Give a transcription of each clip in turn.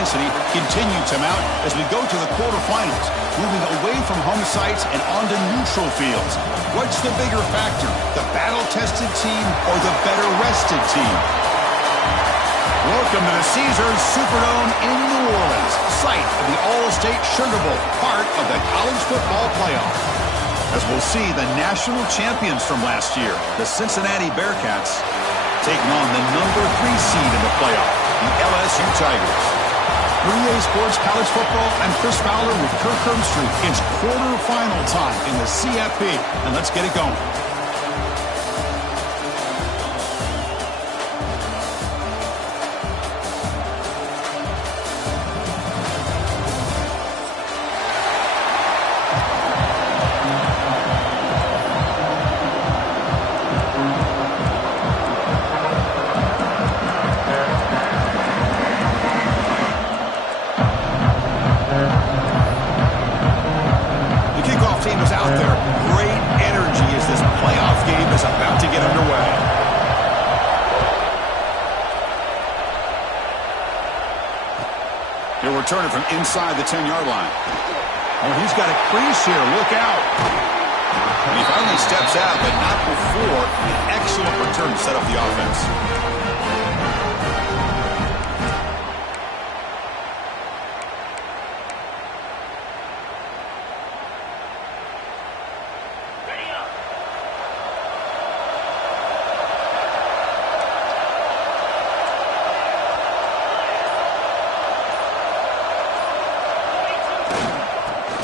intensity continue to mount as we go to the quarterfinals, moving away from home sites and onto neutral fields. What's the bigger factor, the battle-tested team or the better-rested team? Welcome to the Caesars Superdome in New Orleans, site of the All-State Sugar Bowl, part of the college football playoff. As we'll see, the national champions from last year, the Cincinnati Bearcats, taking on the number 3 seed in the playoff, the LSU Tigers. For EA Sports College Football, I'm Chris Fowler with Kirk Herbstreit. It's quarterfinal time in the CFB, and let's get it going. Returner from inside the 10-yard line. Oh, he's got a crease here. Look out. And he finally steps out, but not before an excellent return to set up the offense.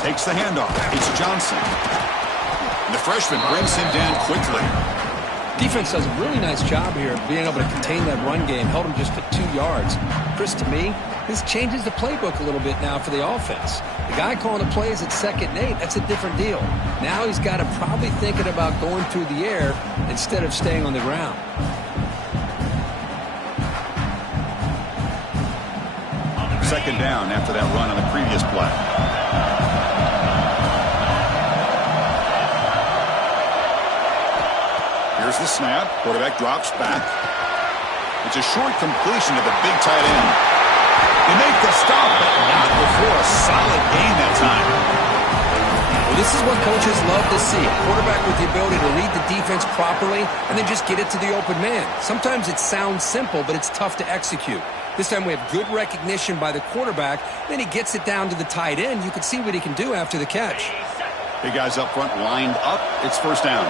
Takes the handoff. It's Johnson. And the freshman brings him down quickly. Defense does a really nice job here of being able to contain that run game. Held him just to 2 yards. Chris, to me, this changes the playbook a little bit now for the offense. The guy calling the plays at 2nd and 8, that's a different deal. Now he's got to probably thinking about going through the air instead of staying on the ground. Second down after that run on the previous play. Here's the snap. Quarterback drops back. It's a short completion to the big tight end. They make the stop, but not before a solid gain that time. Well, this is what coaches love to see. A quarterback with the ability to read the defense properly and then just get it to the open man. Sometimes it sounds simple, but it's tough to execute. This time we have good recognition by the quarterback. Then he gets it down to the tight end. You can see what he can do after the catch. Big guys up front lined up. It's first down.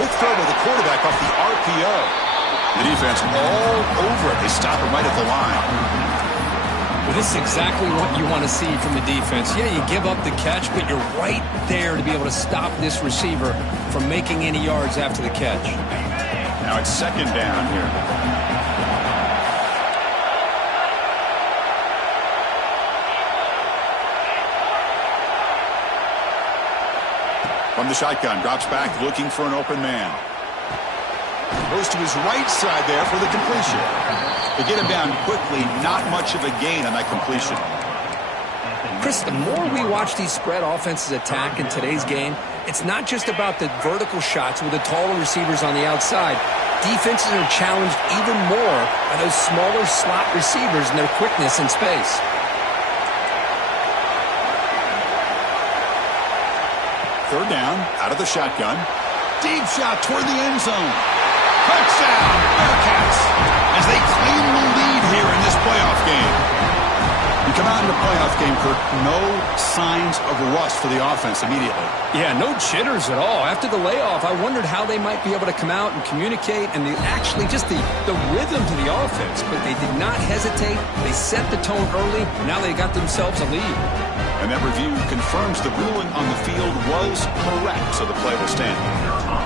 Quick throw to the quarterback off the RPO. The defense all over it. They stop him right at the line. Well, this is exactly what you want to see from the defense. Yeah, you give up the catch, but you're right there to be able to stop this receiver from making any yards after the catch. Now it's second down here. From the shotgun, drops back, looking for an open man. Goes to his right side there for the completion. They get him down quickly, not much of a gain on that completion. Chris, the more we watch these spread offenses attack in today's game, it's not just about the vertical shots with the taller receivers on the outside. Defenses are challenged even more by those smaller slot receivers and their quickness in space. Third down, out of the shotgun. Deep shot toward the end zone. Touchdown, Bearcats, as they claim the lead here in this playoff game. You come out in the playoff game, Kirk, no signs of rust for the offense immediately. Yeah, no jitters at all. After the layoff, I wondered how they might be able to come out and communicate and actually just the rhythm to the offense. But they did not hesitate. They set the tone early. Now they got themselves a lead. And that review confirms the ruling on the field was correct, so the play will stand.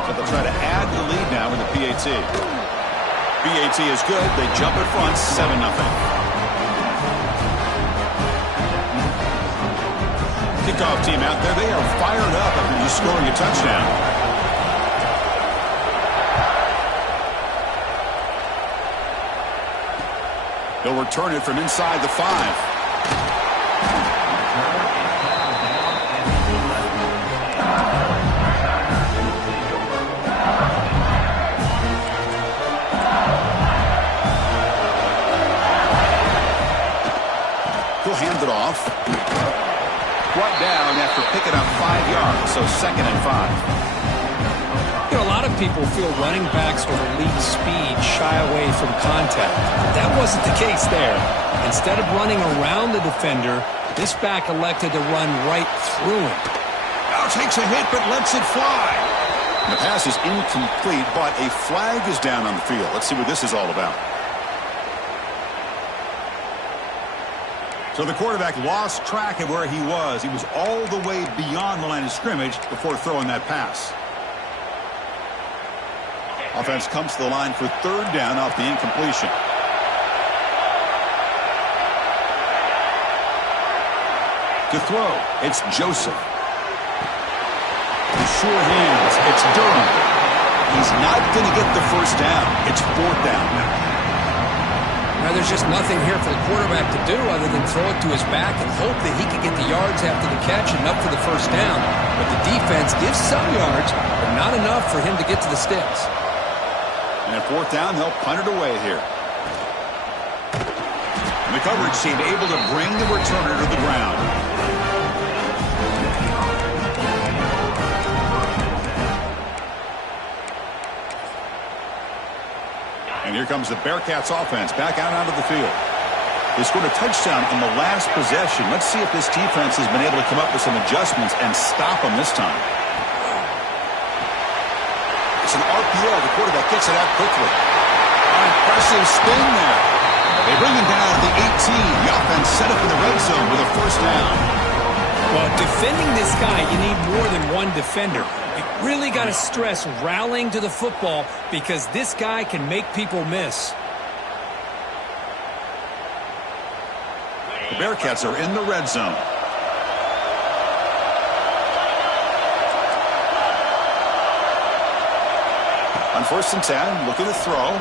But they'll try to add the lead now in the PAT. PAT is good. They jump in front, 7-0. Kickoff team out there. They are fired up after just scoring a touchdown. They'll return it from inside the 5. So 2nd and 5. You know, a lot of people feel running backs with elite speed shy away from contact. That wasn't the case there. Instead of running around the defender, this back elected to run right through him. Now takes a hit but lets it fly. The pass is incomplete, but a flag is down on the field. Let's see what this is all about. So the quarterback lost track of where he was. He was all the way beyond the line of scrimmage before throwing that pass. Offense comes to the line for 3rd down off the incompletion. To throw, it's Joseph. The sure hands, it's Durham. He's not going to get the first down. It's 4th down now. Now, there's just nothing here for the quarterback to do other than throw it to his back and hope that he can get the yards after the catch and up for the first down. But the defense gives some yards, but not enough for him to get to the sticks. And at 4th down, they'll punt it away here. And the coverage team able to bring the returner to the ground. And here comes the Bearcats offense back out onto the field. They scored a touchdown in the last possession. Let's see if this defense has been able to come up with some adjustments and stop them this time. It's an RPO. The quarterback gets it out quickly. Impressive spin there. They bring him down at the 18. The offense set up in the red zone with a first down. Well, defending this guy, you need more than one defender. You really got to stress rallying to the football because this guy can make people miss. The Bearcats are in the red zone. On 1st and 10, look at the throw.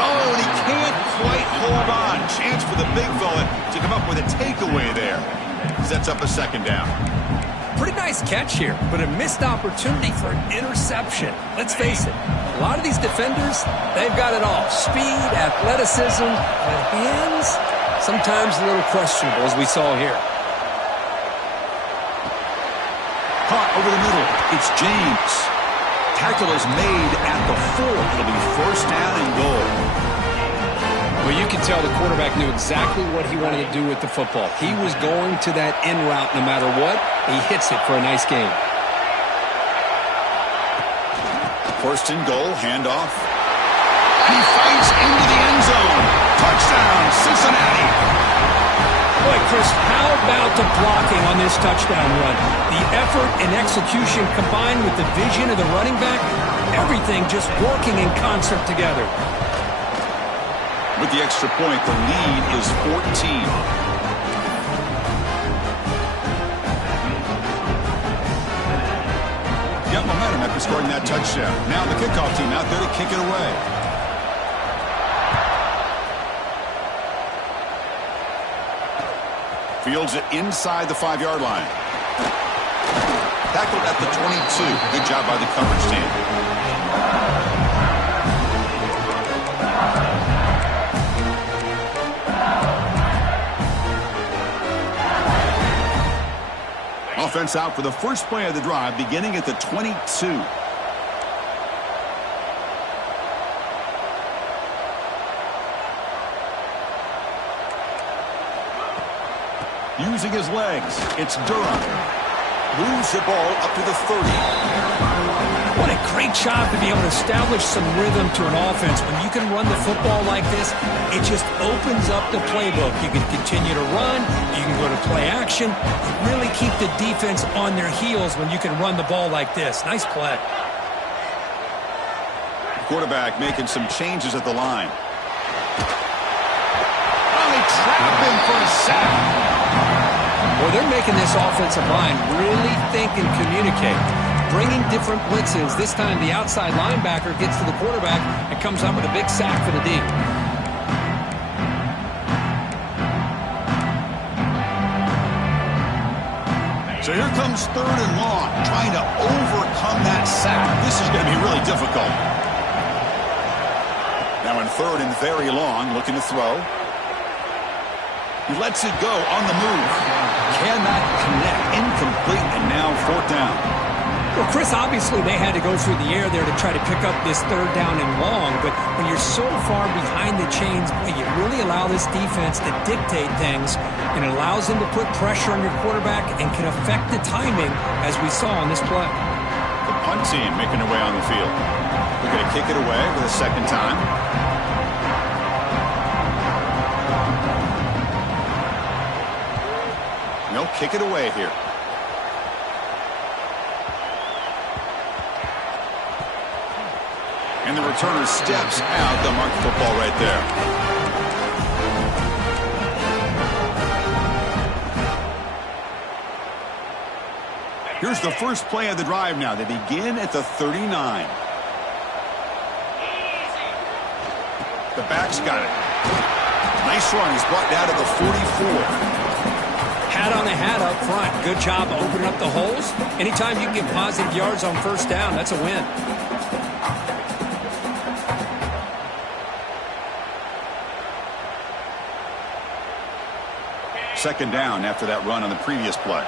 Oh, and he can't quite hold on. Chance for the big fella to come up with a takeaway there. Sets up a 2nd down. Pretty nice catch here, but a missed opportunity for an interception. Let's face it, a lot of these defenders, they've got it all. Speed, athleticism, but hands, sometimes a little questionable, as we saw here. Caught over the middle. It's James. Tackle is made at the 4. It'll be first down and goal. Well, you can tell the quarterback knew exactly what he wanted to do with the football. He was going to that in route no matter what. He hits it for a nice gain. 1st and goal, handoff. He fights into the end zone. Touchdown, Cincinnati. Boy, Chris, how about the blocking on this touchdown run? The effort and execution combined with the vision of the running back, everything just working in concert together. With the extra point, the lead is 14. Got momentum after scoring that touchdown. Now the kickoff team out there to kick it away. Fields it inside the 5-yard line. Tackled at the 22. Good job by the coverage team. Offense out for the first play of the drive, beginning at the 22. Using his legs, it's Durham. Moves the ball up to the 30. What a great job to be able to establish some rhythm to an offense. When you can run the football like this, it just opens up the playbook. You can continue to run. You can go to play action. Really keep the defense on their heels when you can run the ball like this. Nice play. Quarterback making some changes at the line. Oh, they trap him for a sack. Well, they're making this offensive line really think and communicate. Bringing different blitzes. This time the outside linebacker gets to the quarterback and comes up with a big sack for the D. So here comes 3rd and long, trying to overcome that sack. This is going to be really difficult. Now in 3rd and very long, looking to throw. He lets it go on the move. Cannot connect. Incomplete, and now 4th down. Well, Chris, obviously they had to go through the air there to try to pick up this 3rd down and long, but when you're so far behind the chains, boy, you really allow this defense to dictate things, and it allows them to put pressure on your quarterback and can affect the timing, as we saw on this play. The punt team making their way on the field. We're going to kick it away for the 2nd time. They'll kick it away here. And the returner steps out. They'll mark the football right there. Here's the first play of the drive now. They begin at the 39. The back's got it. Nice run. He's brought down to the 44. Hat on the hat up front. Good job opening up the holes. Anytime you can get positive yards on 1st down, that's a win. 2nd down after that run on the previous play.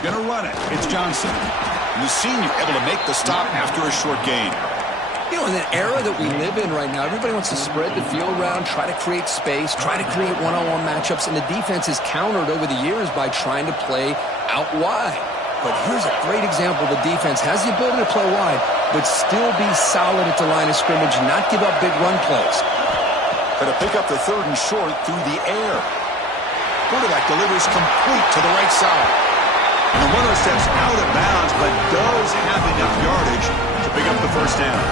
Gonna run it. It's Johnson. The senior able to make the stop after a short gain. You know, in the era that we live in right now, everybody wants to spread the field around, try to create space, try to create one-on-one matchups, and the defense is countered over the years by trying to play out wide. But here's a great example. The defense has the ability to play wide, but still be solid at the line of scrimmage and not give up big run plays. Going to pick up the 3rd and short through the air. Quarterback delivers complete to the right side. And the runner steps out of bounds, but does have enough yardage to pick up the 1st down.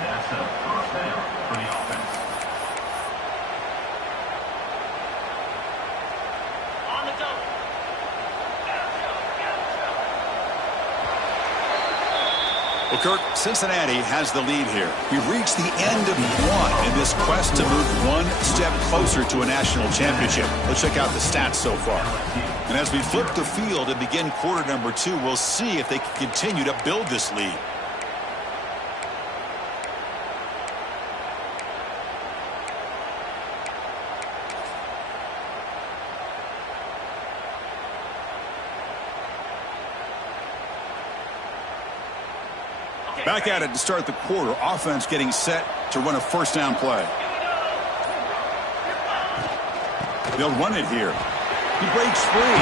That's a 1st down for the offense. On the double. Well, Kirk, Cincinnati has the lead here. We've reached the end of one in this quest to move one step closer to a national championship. Let's check out the stats so far. And as we flip the field and begin quarter number 2, we'll see if they can continue to build this lead. Back at it to start the quarter. Offense getting set to run a 1st down play. They'll run it here. He breaks free.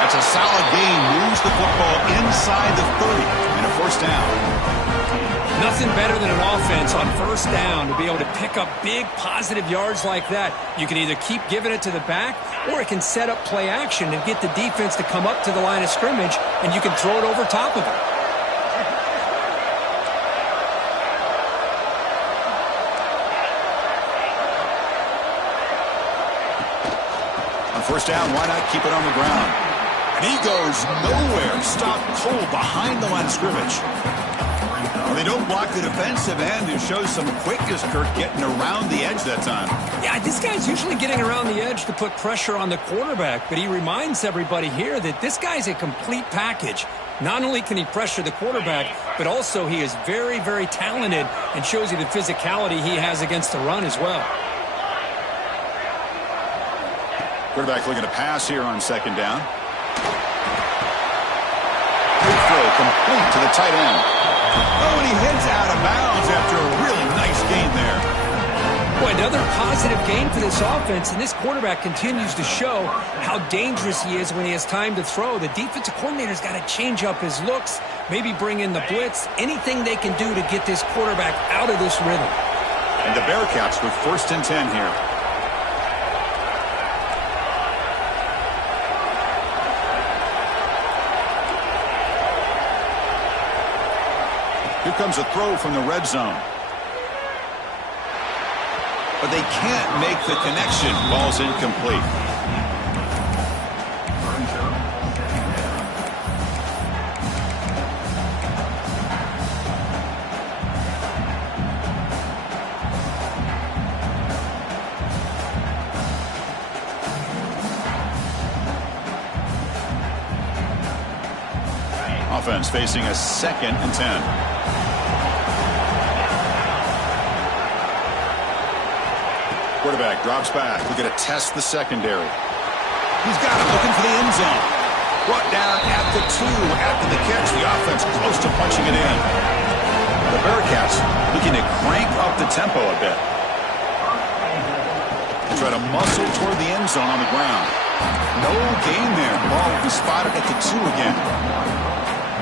That's a solid gain. Moves the football inside the 30 and a 1st down. Nothing better than an offense on 1st down to be able to pick up big positive yards like that. You can either keep giving it to the back, or it can set up play action and get the defense to come up to the line of scrimmage, and you can throw it over top of it. On 1st down, why not keep it on the ground? And he goes nowhere. Stopped cold behind the line of scrimmage. Well, they don't block the defensive end, who shows some quickness, Kirk, getting around the edge that time. Yeah, this guy's usually getting around the edge to put pressure on the quarterback, but he reminds everybody here that this guy's a complete package. Not only can he pressure the quarterback, but also he is very, very talented and shows you the physicality he has against the run as well. Quarterback looking to pass here on 2nd down. Good throw, complete to the tight end. Oh, and he heads out of bounds after a really nice gain there. Boy, another positive gain for this offense, and this quarterback continues to show how dangerous he is when he has time to throw. The defensive coordinator's got to change up his looks, maybe bring in the blitz, anything they can do to get this quarterback out of this rhythm. And the Bearcats with 1st and 10 here. Here comes a throw from the red zone. But they can't make the connection. Ball's incomplete. Offense facing a 2nd and 10. Quarterback drops back. Looking to test the secondary. He's got it, looking for the end zone. Brought down at the 2 after the catch. The offense close to punching it in. The Bearcats looking to crank up the tempo a bit. They try to muscle toward the end zone on the ground. No gain there. Ball will be spotted at the 2 again.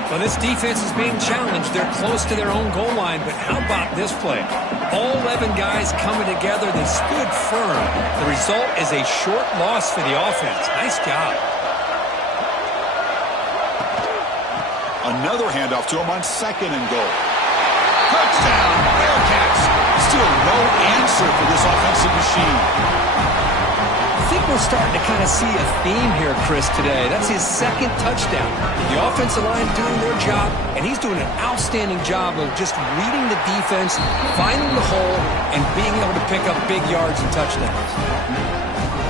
Well, this defense is being challenged. They're close to their own goal line, but how about this play? All 11 guys coming together. They stood firm. The result is a short loss for the offense. Nice job. Another handoff to him on 2nd and goal. Touchdown, Bearcats. Still no answer for this offensive machine. I think we're starting to kind of see a theme here, Chris, today. That's his 2nd touchdown. The offensive line doing their job, and he's doing an outstanding job of just reading the defense, finding the hole, and being able to pick up big yards and touchdowns.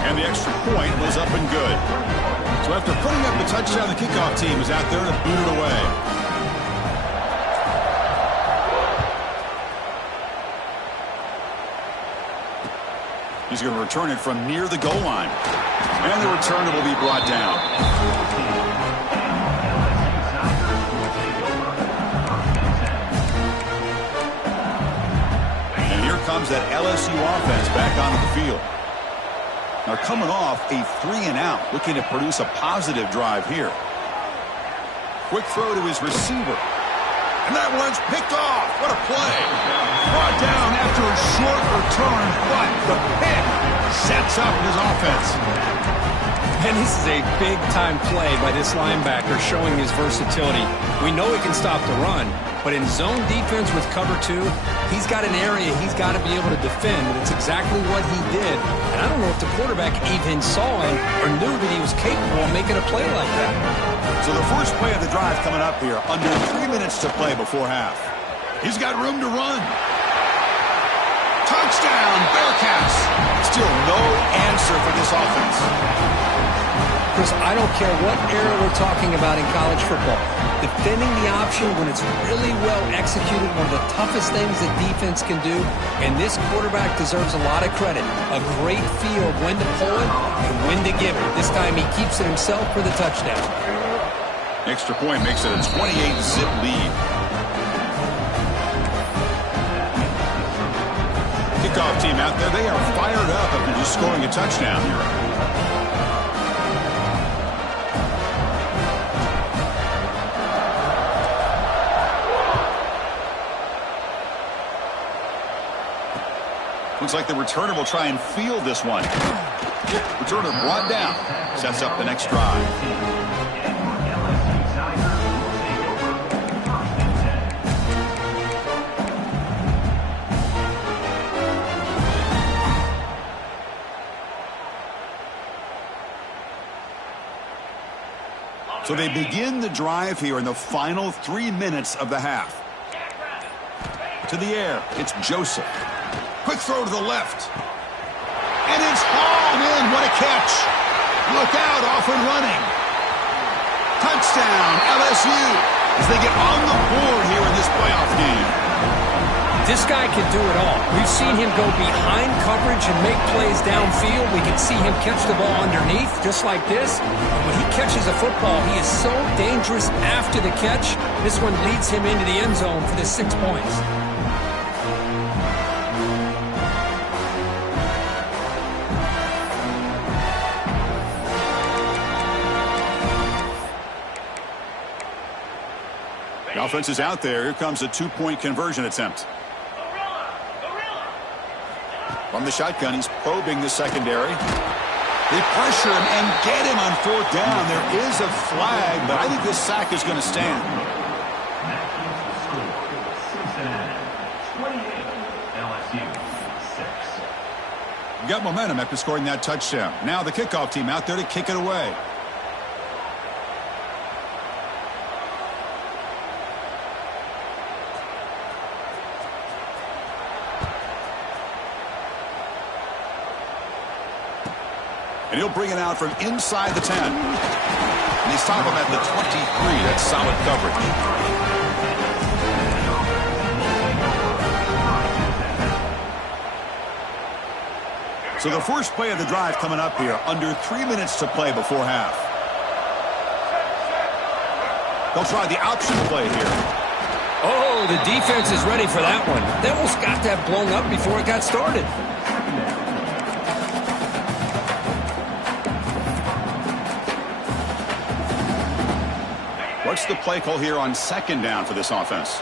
And the extra point was up and good. So after putting up the touchdown, the kickoff team is out there to boot it away. He's going to return it from near the goal line. And the returner will be brought down. And here comes that LSU offense back onto the field. Now coming off a 3-and-out, looking to produce a positive drive here. Quick throw to his receiver. And that one's picked off. What a play. Brought down after a short return, but the pick sets up his offense. And this is a big-time play by this linebacker showing his versatility. We know he can stop the run, but in zone defense with cover 2, he's got an area he's got to be able to defend, and it's exactly what he did. And I don't know if the quarterback even saw him or knew that he was capable of making a play like that. So the first play of the drive coming up here, under 3 minutes to play before half. He's got room to run. Touchdown, Bearcats. Still no answer for this offense. Chris, I don't care what era we're talking about in college football. Defending the option when it's really well executed, one of the toughest things that defense can do, and this quarterback deserves a lot of credit. A great feel of when to pull it and when to give it. This time he keeps it himself for the touchdown. Extra point makes it a 28-zip lead. Kickoff team out there, they are fired up after just scoring a touchdown here. Looks like the returner will try and field this one. Returner brought down. Sets up the next drive. So they begin the drive here in the final 3 minutes of the half. To the air, it's Joseph. Quick throw to the left. And it's hauled in. What a catch. Look out, off and running. Touchdown, LSU, as they get on the board here in this playoff game. This guy can do it all. We've seen him go behind coverage and make plays downfield. We can see him catch the ball underneath, just like this. And when he catches a football, he is so dangerous after the catch. This one leads him into the end zone for the 6 points. The offense is out there. Here comes a 2-point conversion attempt. From the shotgun, he's probing the secondary. They pressure him and get him on 4th down. There is a flag, but I think this sack is going to stand. Got momentum after scoring that touchdown. Now the kickoff team out there to kick it away. And he'll bring it out from inside the 10. And he's stopped him at the 23. That's solid coverage. So the first play of the drive coming up here, under 3 minutes to play before half. They'll try the option play here. Oh, the defense is ready for that one. They almost got that blown up before it got started. What's the play call here on second down for this offense?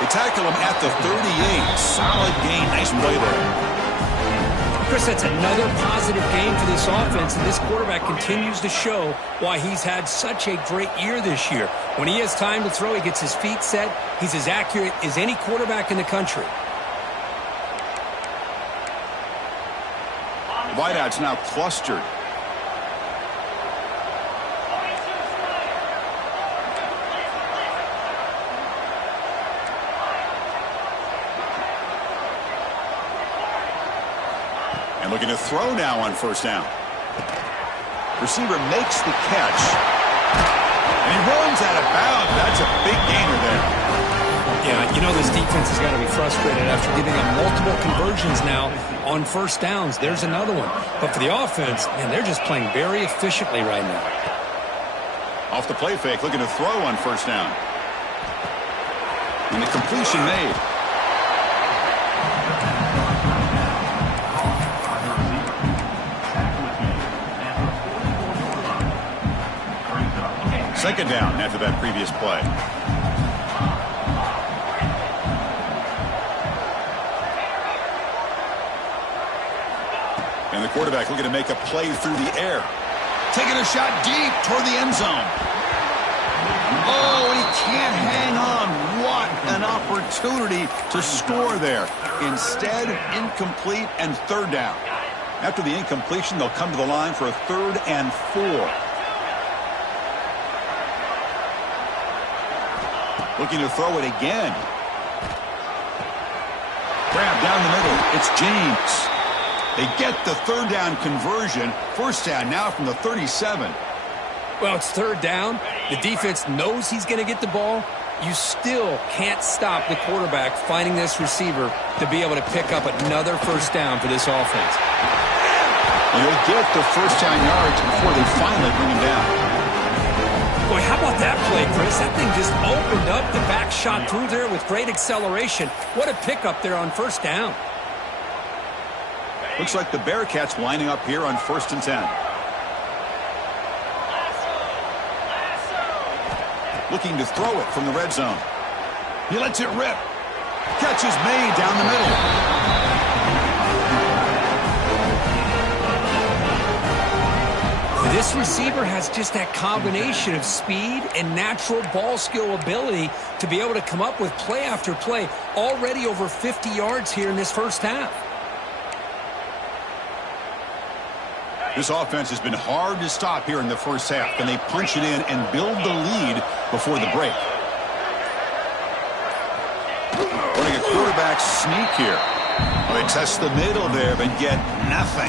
They tackle him at the 38. Solid gain. Nice play there. Chris, that's another positive game for this offense, and this quarterback continues to show why he's had such a great year this year. When he has time to throw, he gets his feet set. He's as accurate as any quarterback in the country. Wideouts now clustered. And looking to throw now on first down. Receiver makes the catch. And he runs out of bounds. That's a big gainer there. Yeah, you know this defense has got to be frustrated after giving up multiple conversions now on first downs. There's another one. But for the offense, man, they're just playing very efficiently right now. Off the play fake, looking to throw on first down. And the completion made. Second down after that previous play. And the quarterback looking to make a play through the air. Taking a shot deep toward the end zone. Oh, he can't hang on. What an opportunity to score there. Instead, incomplete and third down. After the incompletion, they'll come to the line for a 3rd and 4. Looking to throw it again. Grab down the middle. It's James. They get the third down conversion. First down now from the 37. Well, it's third down. The defense knows he's going to get the ball. You still can't stop the quarterback finding this receiver to be able to pick up another first down for this offense. And they get the first down yards before they finally bring him down. Boy, how about that play, Chris? That thing just opened up. The back shot through there with great acceleration. What a pickup there on first down. Looks like the Bearcats lining up here on 1st and 10. Looking to throw it from the red zone. He lets it rip. Catch is made down the middle. This receiver has just that combination of speed and natural ball skill ability to be able to come up with play after play. Already over 50 yards here in this first half. This offense has been hard to stop here in the first half. Can they punch it in and build the lead before the break? Running a quarterback sneak here. Well, they test the middle there, but get nothing.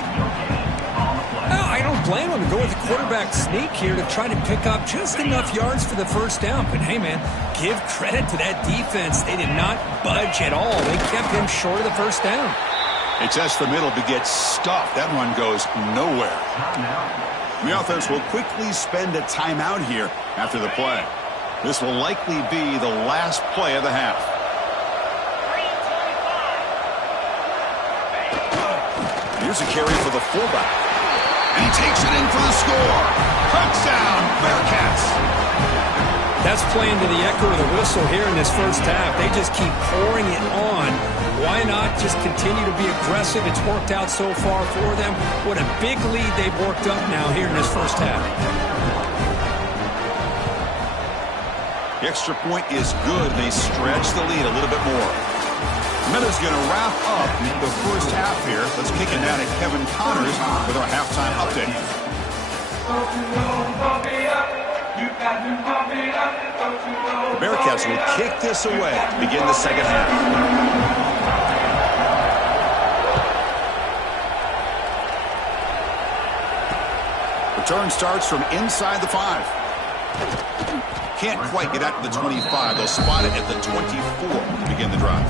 No, I don't blame him to go with the quarterback sneak here to try to pick up just enough yards for the first down. But, hey, man, give credit to that defense. They did not budge at all. They kept him short of the first down. They test the middle, but get stuffed. That one goes nowhere. The offense will quickly spend a timeout here after the play. This will likely be the last play of the half. Here's a carry for the fullback. And he takes it in for the score. Touchdown, Bearcats. That's playing to the echo of the whistle here in this first half. They just keep pouring it on. Why not just continue to be aggressive? It's worked out so far for them. What a big lead they've worked up now here in this first half. The extra point is good. They stretch the lead a little bit more. Meadows going to wrap up the first half here. Let's kick it down to Kevin Connors with our halftime update. The Bearcats will kick this away to begin the second half. Return starts from inside the 5. Can't quite get out to the 25. They'll spot it at the 24 to begin the drive.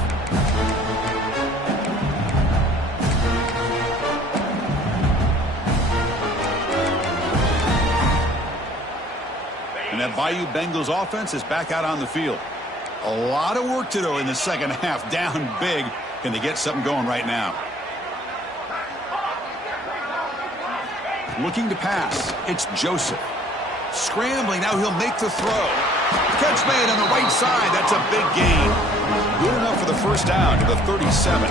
And that Bayou Bengals offense is back out on the field. A lot of work to do in the second half. Down big. Can they get something going right now? Looking to pass. It's Joseph. Scrambling. Now he'll make the throw. Catch made on the right side. That's a big gain. Good enough for the first down to the 37.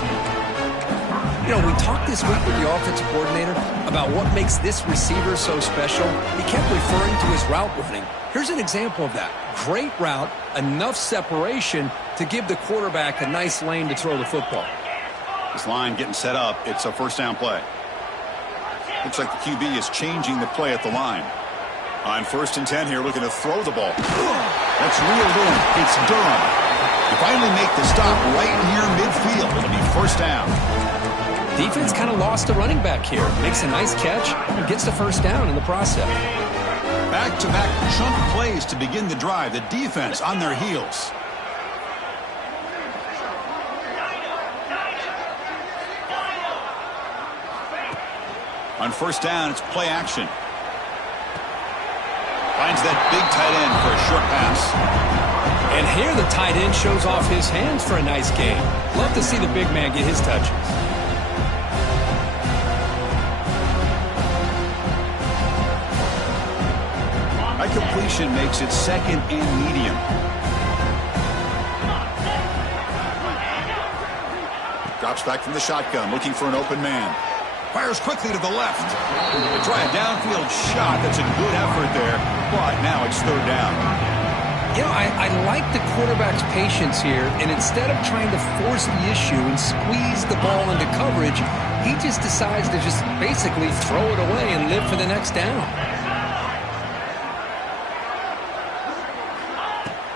You know, we talked this week with the offensive coordinator about what makes this receiver so special. He kept referring to his route running. Here's an example of that. Great route, enough separation to give the quarterback a nice lane to throw the football. This line getting set up. It's a first down play. Looks like the QB is changing the play at the line. On 1st and 10 here, looking to throw the ball. That's reeled in. It's Durham. They finally make the stop right near midfield. It'll be first down. Defense kind of lost a running back here. Makes a nice catch and gets the first down in the process. Back-to-back chunk plays to begin the drive. The defense on their heels. On first down, it's play action. Finds that big tight end for a short pass. And here the tight end shows off his hands for a nice gain. Love to see the big man get his touches. High completion makes it second and medium. Drops back from the shotgun, looking for an open man. Fires quickly to the left. They try a downfield shot. That's a good effort there, but now it's third down. You know, I like the quarterback's patience here, and instead of trying to force the issue and squeeze the ball into coverage, he just decides to just basically throw it away and live for the next down.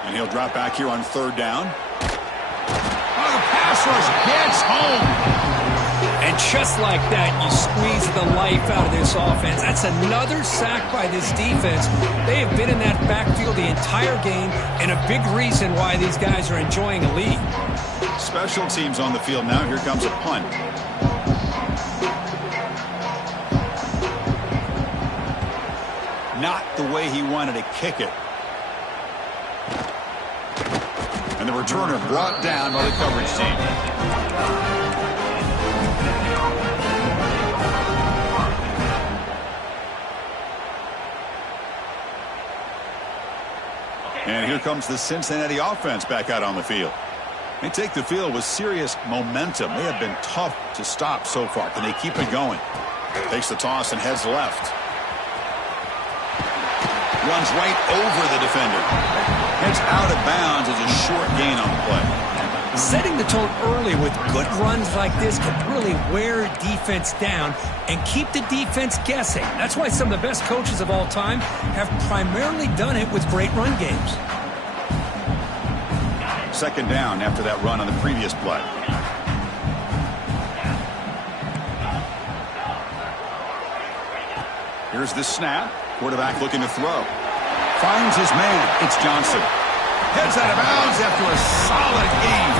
And he'll drop back here on third down. Oh, the pass rush gets home. And just like that, you squeeze the life out of this offense. That's another sack by this defense. They have been in that backfield the entire game, and a big reason why these guys are enjoying a lead. Special teams on the field now. Here comes a punt. Not the way he wanted to kick it. And the returner brought down by the coverage team. And here comes the Cincinnati offense back out on the field. They take the field with serious momentum. They have been tough to stop so far. Can they keep it going? Takes the toss and heads left. Runs right over the defender. Heads out of bounds as a short gain on the play. Setting the tone early with good runs like this can really wear defense down and keep the defense guessing. That's why some of the best coaches of all time have primarily done it with great run games. Second down after that run on the previous play. Here's the snap. Quarterback looking to throw. Finds his man. It's Johnson. Heads out of bounds after a solid game.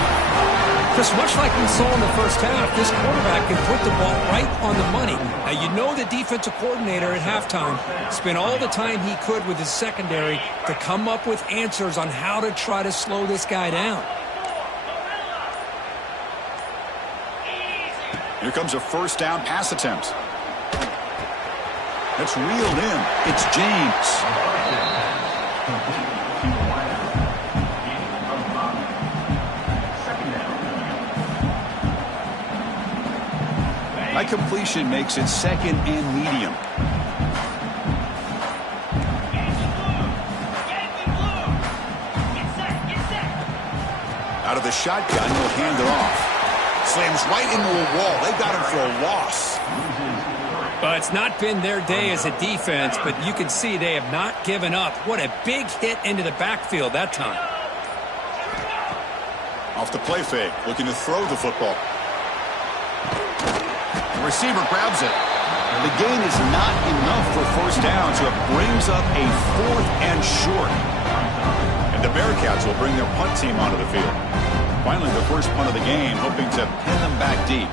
Just much like we saw in the first half, this quarterback can put the ball right on the money. Now, you know the defensive coordinator at halftime spent all the time he could with his secondary to come up with answers on how to try to slow this guy down. Here comes a first down pass attempt. That's reeled in. It's James. High completion makes it second and medium. Out of the shotgun, he'll hand it off. Slams right into a wall. They got him for a loss. Well, it's not been their day as a defense, but you can see they have not given up. What a big hit into the backfield that time. Off the play fake, looking to throw the football. The receiver grabs it. The gain is not enough for first down, so it brings up a 4th and short. The Bearcats will bring their punt team onto the field. Finally, the first punt of the game, hoping to pin them back deep.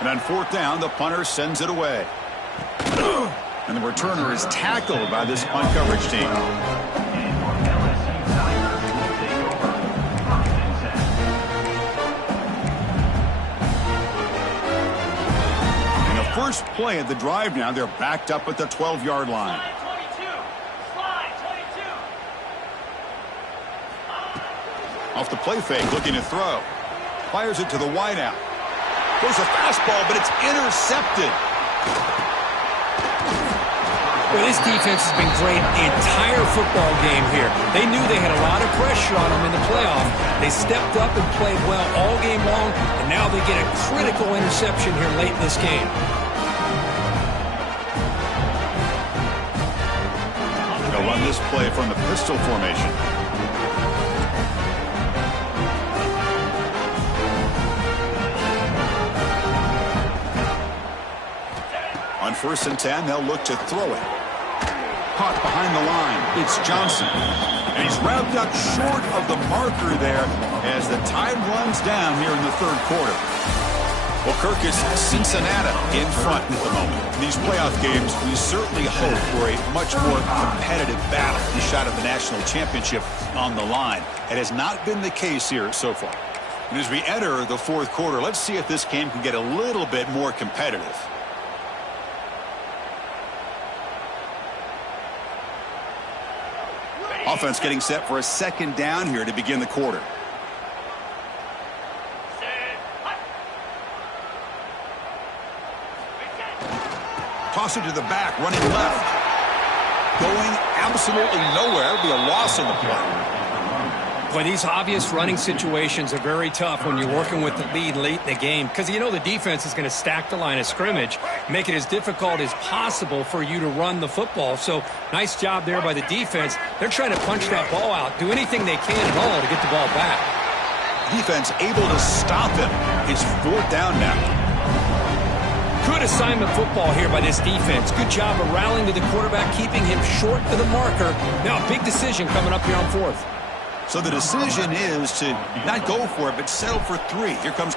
And on fourth down, the punter sends it away. And the returner is tackled by this punt coverage team. And the first play of the drive now, they're backed up at the 12-yard line. Off the play fake, looking to throw. Fires it to the wideout. Goes a fastball, but it's intercepted. Well, this defense has been great the entire football game here. They knew they had a lot of pressure on them in the playoff. They stepped up and played well all game long, and now they get a critical interception here late in this game. They'll run this play from the pistol formation. On 1st and 10, they'll look to throw it. Caught behind the line. It's Johnson. And he's wrapped up short of the marker there as the time runs down here in the third quarter. Well, Kirk, is Cincinnati in front at the moment. In these playoff games, we certainly hope for a much more competitive battle. The shot at the national championship on the line. It has not been the case here so far. And as we enter the fourth quarter, let's see if this game can get a little bit more competitive. Offense getting set for a second down here to begin the quarter. Toss it to the back, running left. Going absolutely nowhere. It'll be a loss in the play. Boy, these obvious running situations are very tough when you're working with the lead late in the game because you know the defense is going to stack the line of scrimmage, make it as difficult as possible for you to run the football. So nice job there by the defense. They're trying to punch that ball out, do anything they can at all to get the ball back. Defense able to stop him. It's fourth down now. Good assignment football here by this defense. Good job of rallying to the quarterback, keeping him short of the marker. Now a big decision coming up here on fourth. So the decision is to not go for it, but settle for 3. Here comes.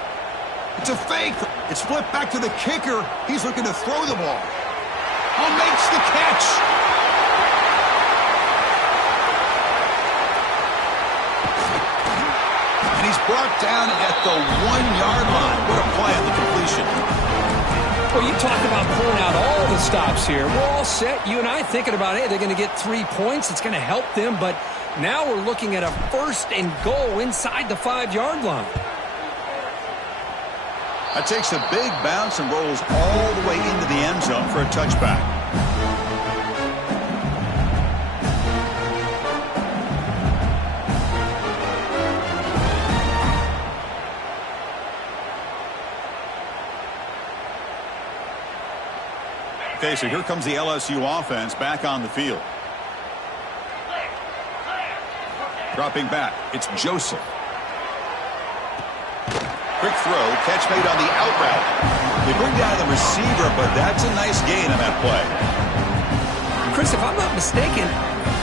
It's a fake. It's flipped back to the kicker. He's looking to throw the ball. Oh, makes the catch. And he's brought down at the 1-yard line. What a play on the completion. Well, you talk about pulling out all the stops here. We're all set. You and I thinking about, hey, they're going to get 3 points. It's going to help them, but now we're looking at a 1st and goal inside the 5-yard line. That takes a big bounce and rolls all the way into the end zone for a touchback. Okay, so here comes the LSU offense back on the field. Dropping back, it's Joseph. Quick throw, catch made on the out route. They bring down the receiver, but that's a nice gain on that play. Chris, if I'm not mistaken,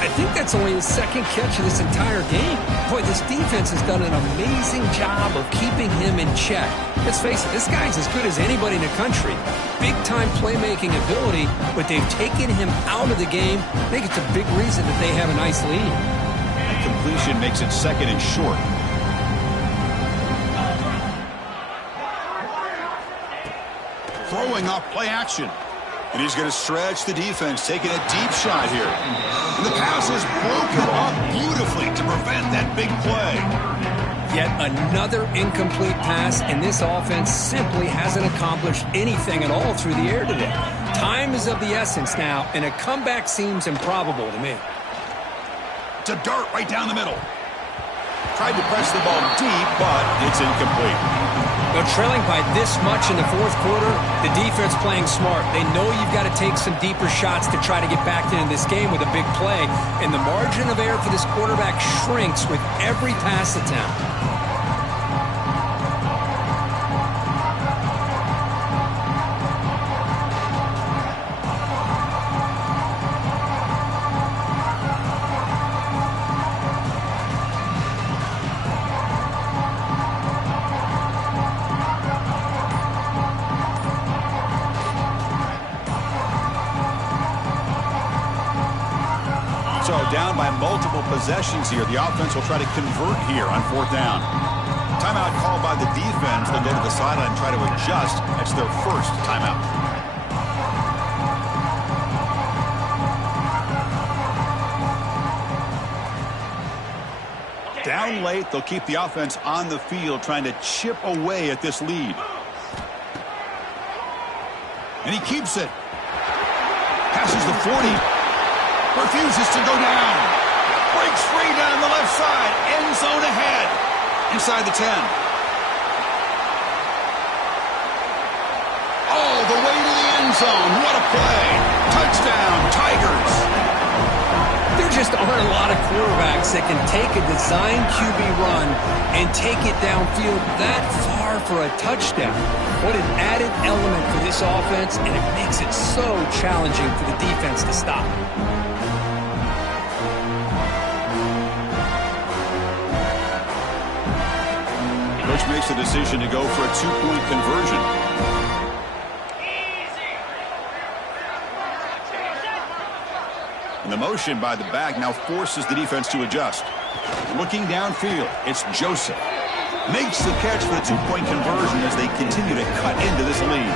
I think that's only his 2nd catch of this entire game. Boy, this defense has done an amazing job of keeping him in check. Let's face it, this guy's as good as anybody in the country. Big-time playmaking ability, but they've taken him out of the game. I think it's a big reason that they have a nice lead. Completion makes it 2nd and short. Throwing off play action. And he's going to stretch the defense, taking a deep shot here. And the pass is broken up beautifully to prevent that big play. Yet another incomplete pass, and this offense simply hasn't accomplished anything at all through the air today. Time is of the essence now, and a comeback seems improbable to me. To dart right down the middle. Tried to press the ball deep, but it's incomplete. But trailing by this much in the fourth quarter, the defense playing smart. They know you've got to take some deeper shots to try to get back into this game with a big play. And the margin of error for this quarterback shrinks with every pass attempt. So down by multiple possessions here. The offense will try to convert here on 4th down. Timeout called by the defense. They'll go to the sideline and try to adjust. That's their first timeout. Down late, they'll keep the offense on the field trying to chip away at this lead. And he keeps it. Passes the 40. Refuses to go down. Breaks free down the left side. End zone ahead. Inside the 10. All the way to the end zone. What a play. Touchdown, Tigers. There just aren't a lot of quarterbacks that can take a design QB run and take it downfield that far for a touchdown. What an added element for this offense, and it makes it so challenging for the defense to stop. Coach makes the decision to go for a 2-point conversion. And the motion by the back now forces the defense to adjust. Looking downfield, it's Joseph. Makes the catch for the 2-point conversion as they continue to cut into this lead.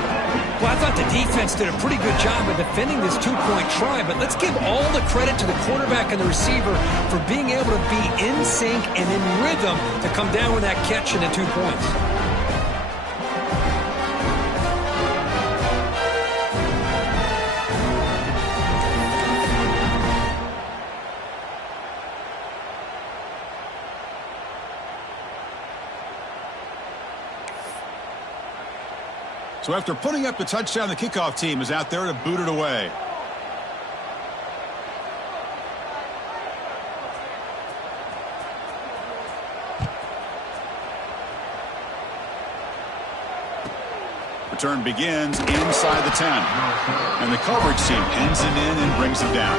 Well, I thought the defense did a pretty good job of defending this 2-point try, but let's give all the credit to the quarterback and the receiver for being able to be in sync and in rhythm to come down with that catch and the 2 points. So after putting up the touchdown, the kickoff team is out there to boot it away. Return begins inside the 10. And the coverage team pins it in and brings him down.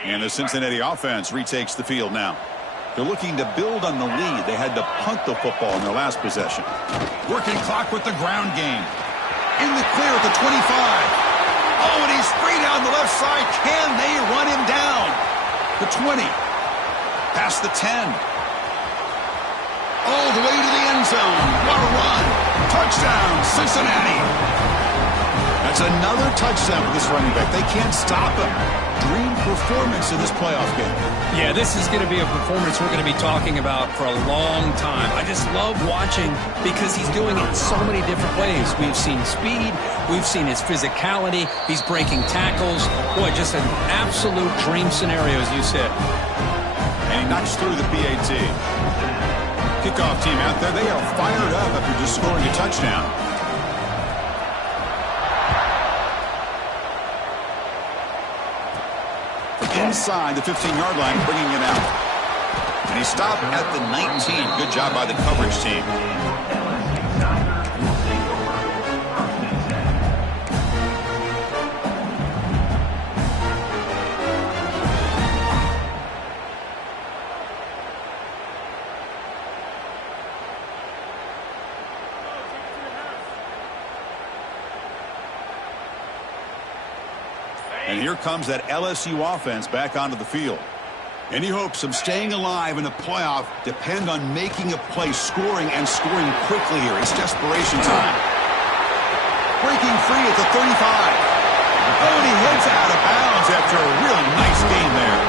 And the Cincinnati offense retakes the field now. They're looking to build on the lead. They had to punt the football in their last possession. Working clock with the ground game. In the clear at the 25. Oh, and he's free down the left side. Can they run him down? The 20. Past the 10. All the way to the end zone. What a run. Touchdown, Cincinnati. That's another touchdown for this running back. They can't stop him. Dream performance in this playoff game. Yeah, this is going to be a performance we're going to be talking about for a long time. I just love watching because he's doing it in so many different ways. We've seen speed. We've seen his physicality. He's breaking tackles. Boy, just an absolute dream scenario, as you said. And he knocks through the PAT. Kickoff team out there, they are fired up after just scoring a touchdown. Inside the 15-yard line, bringing it out. And he stopped at the 19. Good job by the coverage team. And here comes that LSU offense back onto the field. Any hopes of staying alive in the playoff depend on making a play, scoring, and scoring quickly here. It's desperation time. Breaking free at the 35. Oh, and he heads out of bounds after a really nice game there.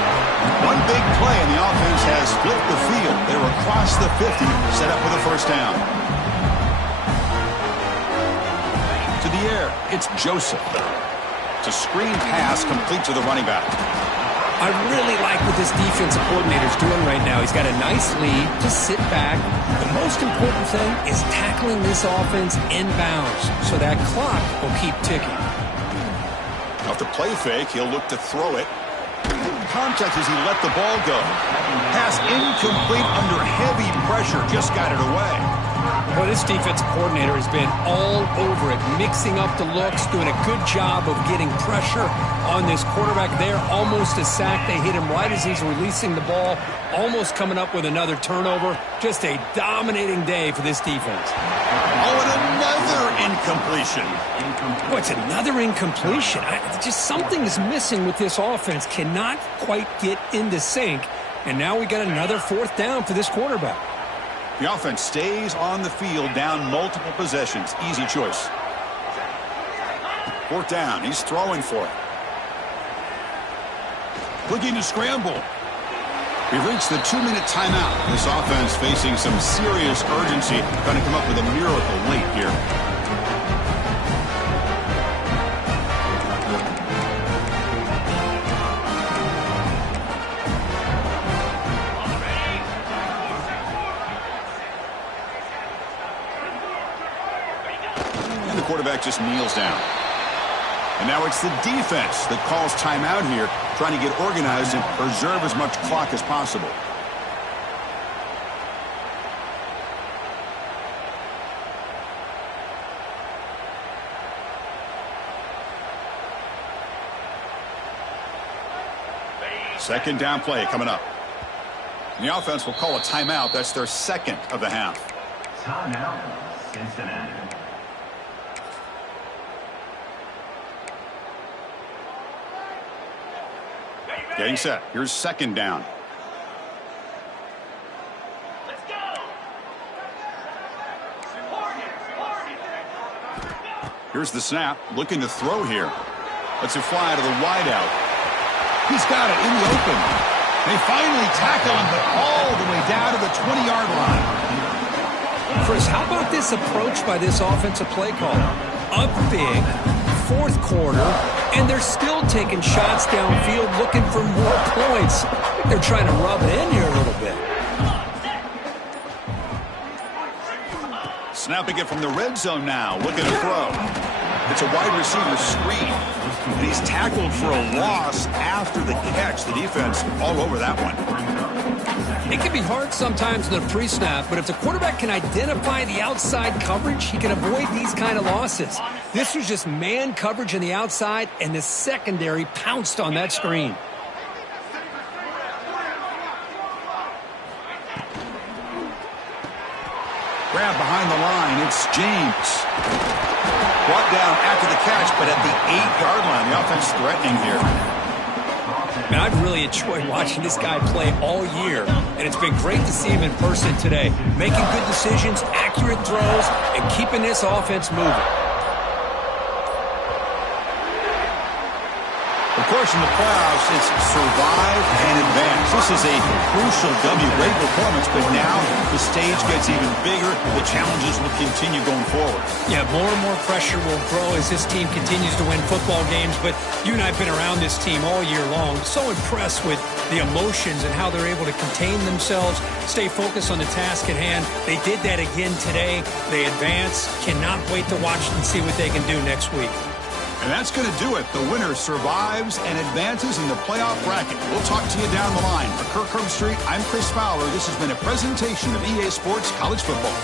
One big play, and the offense has flipped the field. They're across the 50, set up with a first down. To the air, it's Joseph. It's a screen pass complete to the running back. I really like what this defensive coordinator's doing right now. He's got a nice lead. Just sit back. The most important thing is tackling this offense inbounds so that clock will keep ticking. Off the play fake, he'll look to throw it. Contact as he let the ball go. Pass incomplete under heavy pressure. Just got it away. Well, this defensive coordinator has been all over it, mixing up the looks, doing a good job of getting pressure on this quarterback there. Almost a sack. They hit him right as he's releasing the ball, almost coming up with another turnover. Just a dominating day for this defense. Oh, and another incompletion. What's another incompletion? Just something is missing with this offense. Cannot quite get into sync. And now we got another fourth down for this quarterback. The offense stays on the field, down multiple possessions. Easy choice. Fourth down. He's throwing for it. Looking to scramble. We've reached the 2-minute timeout. This offense facing some serious urgency. Going to come up with a miracle late here. And the quarterback just kneels down. And now it's the defense that calls timeout here, trying to get organized and preserve as much clock as possible. Second down play coming up. And the offense will call a timeout. That's their second of the half. Timeout, Cincinnati. Getting set. Here's second down. Let's go. Here's the snap. Looking to throw here. Lets it fly to the wideout. He's got it in the open. They finally tackle him, but all the way down to the 20-yard line. Chris, how about this approach by this offensive play caller? Up big, fourth quarter, and they're still taking shots downfield looking for more points. I think they're trying to rub it in here a little bit. Snapping it from the red zone now. Looking to throw. It's a wide receiver screen. And he's tackled for a loss after the catch. The defense all over that one. It can be hard sometimes in the pre-snap, but if the quarterback can identify the outside coverage, he can avoid these kind of losses. This was just man coverage on the outside, and the secondary pounced on that screen. Grab behind the line. It's James. Brought down after the catch, but at the 8-yard line. The offense threatening here. Man, I've really enjoyed watching this guy play all year, and it's been great to see him in person today. Making good decisions, accurate throws, and keeping this offense moving. Of course, in the playoffs, it's survive and advance. This is a crucial W. Great performance, but now the stage gets even bigger. The challenges will continue going forward. Yeah, more and more pressure will grow as this team continues to win football games, but you and I have been around this team all year long. So impressed with the emotions and how they're able to contain themselves, stay focused on the task at hand. They did that again today. They advance. Cannot wait to watch and see what they can do next week. And that's going to do it. The winner survives and advances in the playoff bracket. We'll talk to you down the line. For Kirk Herbstreit, I'm Chris Fowler. This has been a presentation of EA Sports College Football.